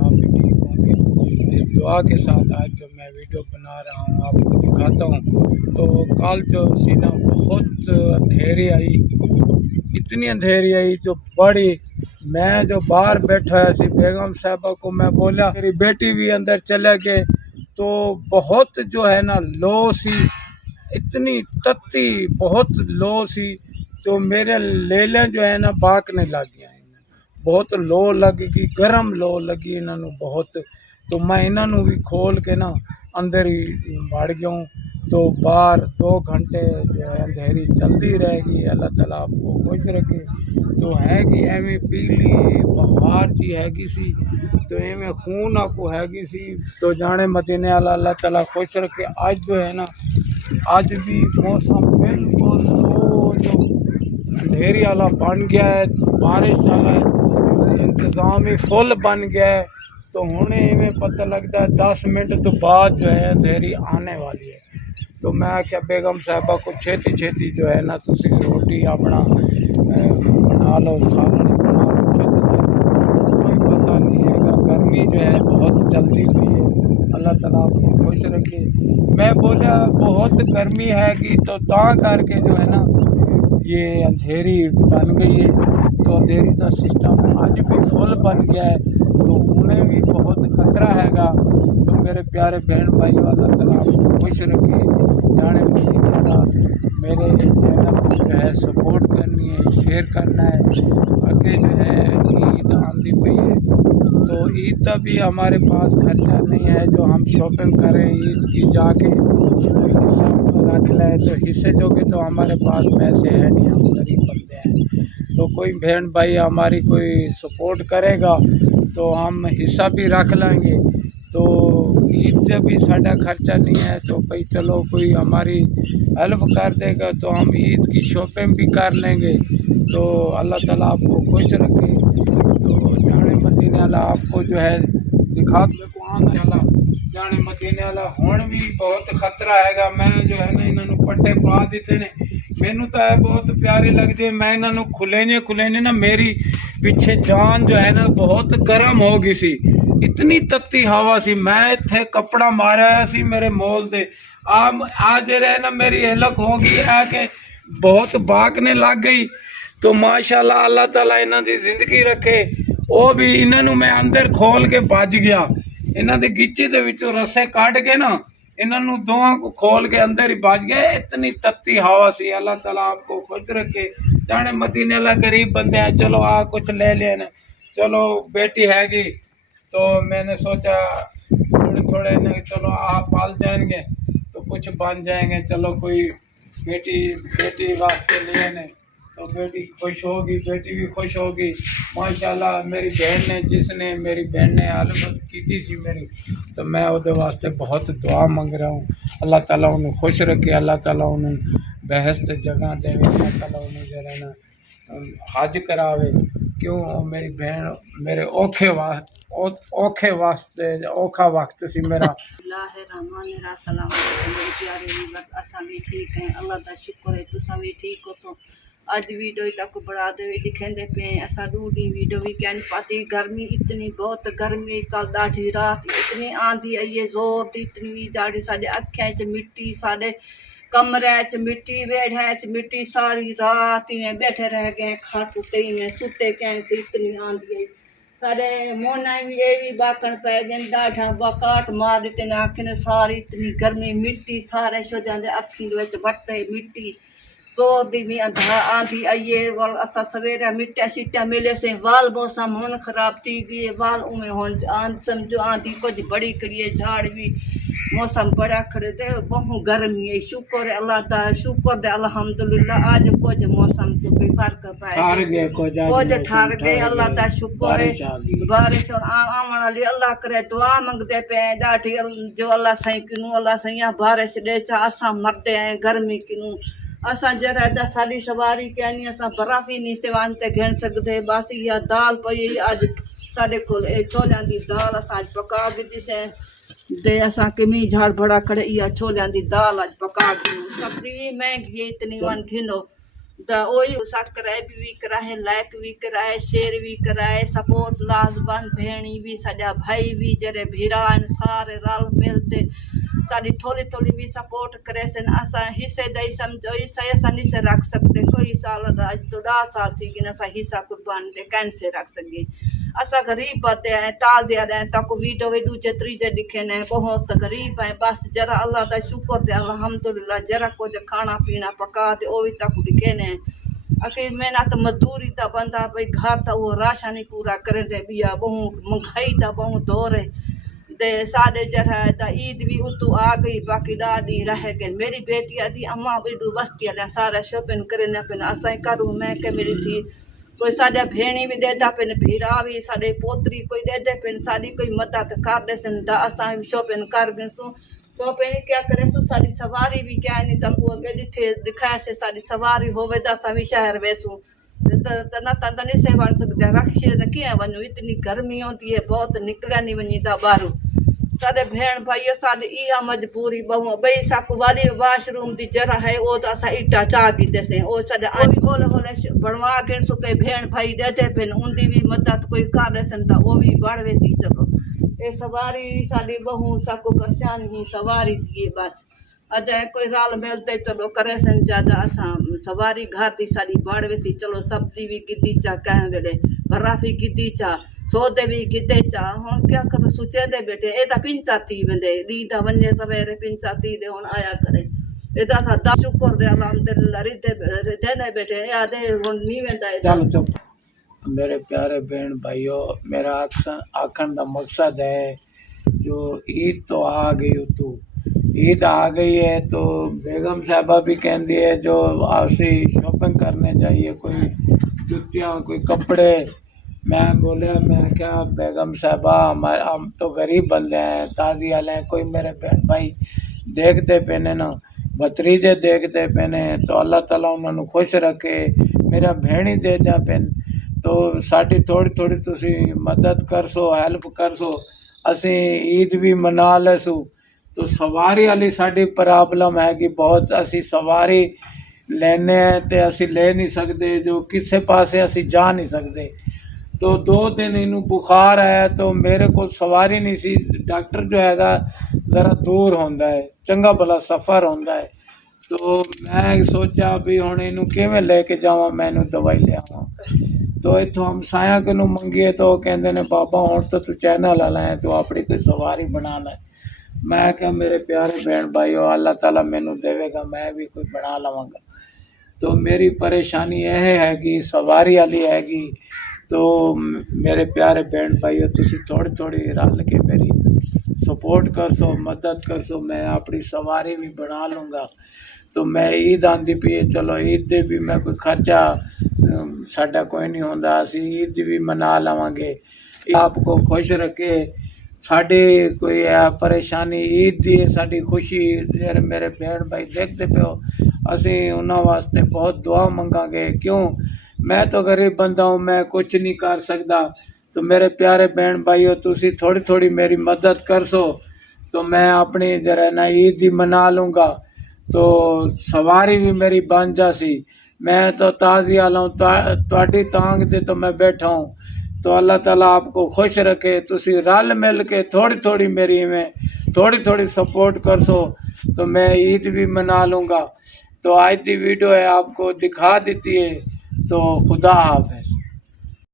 आप भी ठीक होंगे। इस दुआ के साथ आज जो मैं वीडियो बना रहा हूँ आपको दिखाता हूँ। तो कल जो सी ना बहुत अंधेरी आई, इतनी अंधेरी आई जो बड़ी, मैं जो बाहर बैठा है सी बेगम साहबा को मैं बोला मेरी बेटी भी अंदर चले गए। तो बहुत जो है ना लो सी, इतनी तत्ती बहुत लो सी, तो मेरे लेले जो है ना बाकने लग गया, बहुत लो लगी, गर्म लो लगी इन्होंने बहुत। तो मैं इन्होंने भी खोल के ना अंदर ही बढ़ गया हूँ। तो बाहर 2 घंटे जो है अंधेरी चलती रहेगी। अल्लाह ताला आपको खुश रखे। तो हैगी एवें पीली बहार जी हैगी सी, तो एवें खून आपको हैगी सी, तो जाने मदीने वाला अल्लाह ताला खुश रखे। आज जो है ना, आज भी मौसम बिल्कुल जो अंधेरी वाला बन गया है, बारिश वाला इंतज़ाम ही फुल बन गया है। तो हुणे इवें पता लगता है 10 मिनट तो बाद जो है अंधेरी आने वाली है। तो मैं क्या बेगम साहबा को छेती छेती जो है ना तुसी रोटी अपना बना लो, सालन बना लो छेती छेती, कोई पता नहीं है। गर्मी जो है बहुत जल्दी हुई है। अल्लाह ताला आपको खुश रखे। मैं बोला बहुत गर्मी है कि तो ता करके जो है ना ये अंधेरी बन गई है। तो अंधेरी का सिस्टम आज भी फुल बन गया है, तो उन्हें भी बहुत खतरा हैगा। तो मेरे प्यारे बहन भाई अल्लाह ताला आपको खुश रखे। जाने वाला मेरे चैनल को जो है सपोर्ट करनी है, शेयर करना है। आगे जो है ईद आंदी पई है, तो ईद का भी हमारे पास खर्चा नहीं है जो हम शॉपिंग करें ईद की जाके हिस्सा रख लें। तो हिस्से जो कि तो हमारे पास पैसे हैं नहीं, हम गरीब बंदे हैं। तो कोई बहन भाई हमारी कोई सपोर्ट करेगा तो हम हिस्सा भी रख लेंगे। तो ईद से भी साढ़ा खर्चा नहीं है, तो भाई चलो कोई हमारी हेल्प कर देगा तो हम ईद की शॉपिंग भी कर लेंगे। तो अल्लाह ताला आपको खुश रखे। तो जाने मदीने वाला आपको जो है दिखा देखो आने वाला, जाने मदीने वाला हुण भी बहुत खतरा हैगा। मैं जो है ना इन्होंने पट्टे पा दिते ने, मैनू तो है बहुत प्यारे लगते हैं। मैं इन्होंने खुलेने ना मेरी पिछे जान जो है ना बहुत गर्म हो गई सी, इतनी तत्ती हवा सी। मैं इत्थे कपड़ा मारा सी मेरे मोल दे आज रहे ना मेरी हलक हो गई है कि बहुत बाकने लग गई। तो माशाल्लाह अल्लाह ताला इन्हां दी जिंदगी रखे। वो भी इन्होंने मैं अंदर खोल के भज गया, इन्हां दे गिच्चे दे विचों रस्से काट के ना इन्होंने दोवां को खोल के अंदर ही भज गए। इतनी तत्ती हवा सी। अल्लाह ताला आपको खुश रखे। जाने मदीने वाला गरीब बंदे हैं, चलो आ कुछ ले लेना, चलो बेटी हैगी तो मैंने सोचा थोड़े थोड़े चलो आ पाल जाएंगे तो कुछ बन जाएंगे। चलो कोई बेटी वास्ते लिए ने तो बेटी खुश होगी, बेटी भी खुश होगी। माशाल्लाह मेरी बहन ने जिसने मेरी बहन ने हेल्प की थी मेरी, तो मैं उसके वास्ते बहुत दुआ मंग रहा हूँ। अल्लाह ताला उन्हें खुश रखे, अल्लाह ताला उन्हें बेहस्त जगह दे, अल्लाह ताला उन्हें जरा ना हज करावे। क्यों मेरी बहन मेरे औखे वास्ते औखा वक्त सी मेरा। असां भी ठीक हैं, अल्लाह का शुक्र है तुसां भी ठीक हो। सो अज वीडियो तक बढ़ा दे दिखेंदे पे असां दूधी वीडियो भी कहनी पाती। गर्मी इतनी बहुत गर्मी, कल ॾाढी रात इतनी आंधी आई है जोर दी, इतनी ॾाढी साढ़े अखें च मिट्टी, साढ़े कमरे च मिट्टी, वेढ़े च मिट्टी, सारी रात में बैठे रह गए खाट उते में सुते कैं से इतनी आंधी आई। साढ़े मोना भी ये भी बाकण पै गए, ॾाढा बकाट मार दिते ने आखिन सारी इतनी गर्मी मिट्टी सारे छोजां दे अखीं दे विच वट्टे मिट्टी जोर दी भी आंधी आई है। वाल असा सवेरे मिट्टिया शिट्टिया मिले से वाल मौसम हुन खराब थी गई, वाल उमें हुन समझो आंधी कुछ बड़ी करिए, झाड़ भी मौसम बड़ा खड़े दे बहु गर्मी है। शुक्र है अल्लाह दा, शुक्र दे अल्हम्दुलिल्लाह। आज कुछ मौसम को भी फर्क पाए, कुछ ठार गए, अल्लाह दा शुक्र है। बारिश आवन वाली अल्लाह करे दुआ मंगते पे ॾाढी, जो अल्लाह सही किनू अल्लाह सही बारिश दे चा असा मरते हैं गर्मी किनू। असा जरा साली सवारी कहनी असा बर्फ ही नहीं सिवान ते घेन सकते। बस या दाल पई आज साढ़े को छोलियां दी दाल असां अज पका दी दे असां किमी झाड़ भड़ा करे या छोलियां दी दाल अज पका दी सब्जी महंगी इतनी वन घिनो द ओई सकराए भी विकराए लाइक विकराए शेर विकराए सपोर्ट लाजबन भेणी भी सजा भाई भी जरे भिरान सारे रल मिलते साड़ी थोड़ी थोड़ी भी सपोर्ट करे सन असां हिस्से दई समझो हिस्सा असां नहीं से रख सकते कोई साल अज तो 10 साल थी कि असां हिस्सा कुर्बान दे कैसे रख सके असां गरीब बते हैं ताल दे आए तक वीडियो वे दूजे त्रीजे दिखे ने बहुत गरीब है बस जरा अल्लाह दा शुक्र दे अल्हम्दुलिल्लाह जरा कुछ खाना पीना पका दे ओ भी तक दिखे ने आखिर मेहनत मजदूरी ता बंदा भाई घर ता वो राशन ही पूरा करे दे बिया बहु महंगाई ता बहु दौरे दे साढ़े जरा ता ईद भी उतु आ गई बाकी डाडी रह गई मेरी बेटी आदि अम्मा बेडू वस्ती आले सारा शॉपिंग करे न पे असां करूं मैं के मेरी थी कोई साढ़े भेणी भी देता पिन भीरा भी साढ़े पोतरी कोई देते पिन साड़ी कोई मदद कर दे सन ता असां शॉपिंग कर बिनसू शॉपिंग क्या करे सु साड़ी सवारी भी क्या नहीं तक अगे दिखे दिखाए से साड़ी सवारी होवे ता असां भी शहर वेसू त न त नहीं से वन सकते रखिए न किए वनू इतनी गर्मी होती है बहुत निकलिया नहीं वनी ता बारू साढ़े भेण भाई साढ़े इहा मजबूरी बहु बई साकू वाली वाशरूम दी जगह है वो तो असां ईटा चागी देसे ओ साढ़े होले होले बनवा के सुके भेण भाई देते पिन उनकी भी मदद कोई कर देसन ता वो भी बढ़वे सी सको ए सवारी साड़ी बहु साकू परेशान ही सवारी थी बस अजय कोई राल मिलते चलो करे सन ज्यादा असां सवारी घर दी साड़ी बढ़वे सी चलो सब्जी भी गिद्दी चा कह वेले बर्फी गिद्दी चा सौदे भी गिद्दे चा हुन क्या कर सोचे दे बेटे ए ता पिंचा थी वेंदे दी दा वने सवेरे पिंचा थी दे हुन आया करे ए ता सा शुक्र दे अल्हम्दुलिल्लाह रिदे ने बेटे ए आदे हुन नी वेंदा चलो चुप मेरे प्यारे बहन भाइयों मेरा आखन का मकसद है जो ईद तो आ गई तू ईद आ गई है तो बेगम साहबा भी कहती है जो आसी शॉपिंग करने चाहिए कोई जुतियाँ कोई कपड़े मैं बोलिया मैं क्या बेगम साहबा हमारे हम तो गरीब बंदे हैं ताज़ी वाले हैं कोई मेरे बहन भाई देखते पेने ना भतरीजे देखते पेने तो अल्लाह ताला उन्होंने खुश रखे मेरा भेणी दे जा पेन तो साड़ी थोड़ी थोड़ी तुसी मदद कर सो हेल्प कर सो असी ईद भी मना लेसू तो सवारी वाली साड़ी प्रॉब्लम है कि बहुत असी सवारी लेने ते असी ले नहीं सकते जो किसी पासे असी जा नहीं सकते तो 2 दिन इनू बुखार आया तो मेरे को सवारी नहीं सी डॉक्टर जो हैगा ज़रा दूर होंदा है चंगा भला सफ़र होंदा है तो मैं सोचा भी हुण इनू किवें लेके जावां मैं इनू दवाई ले आवां तो इत्थों हम साया कि मंगिए तो कहते ने बाबा हुण तो तू चैनल वाला है तो अपनी कोई सवारी बना लै मैं क्या मेरे प्यारे बहन भाइयों अल्लाह ताला मैनू देवेगा मैं भी कोई बना लवांगा तो मेरी परेशानी यह है कि सवारी वाली हैगी तो मेरे प्यारे बहन भाइयों तुसी थोड़ी थोड़ी रल के मेरी सपोर्ट कर सो मदद कर सो मैं अपनी सवारी भी बना लूँगा तो मैं ईद आंदी पी चलो ईद दे भी मैं कोई खर्चा साडा कोई नहीं होंदा असी ईद भी मना लवांगे आपको खुश रखे साड़ी कोई परेशानी ईद दी साड़ी खुशी मेरे बहन भाई देखते पे हो असी उन्होंने वास्ते बहुत दुआ मंगांगे क्यों मैं तो गरीब बंदा हूँ मैं कुछ नहीं कर सकता तो मेरे प्यारे बहन भाइयों तुसी थोड़ी थोड़ी मेरी मदद कर सो तो मैं अपनी जरा ना ईद ही मना लूँगा तो सवारी भी मेरी बन जासी मैं तो ताज़ी आला हूँ ताड़ी तांग दे तो मैं बैठा हूँ तो अल्लाह ताला आपको खुश रखे तुसी रल मिल के थोड़ी थोड़ी मेरी में थोड़ी थोड़ी सपोर्ट कर सो तो मैं ईद भी मना लूँगा तो आज की वीडियो है आपको दिखा देती है तो खुदा हाफ़िज़।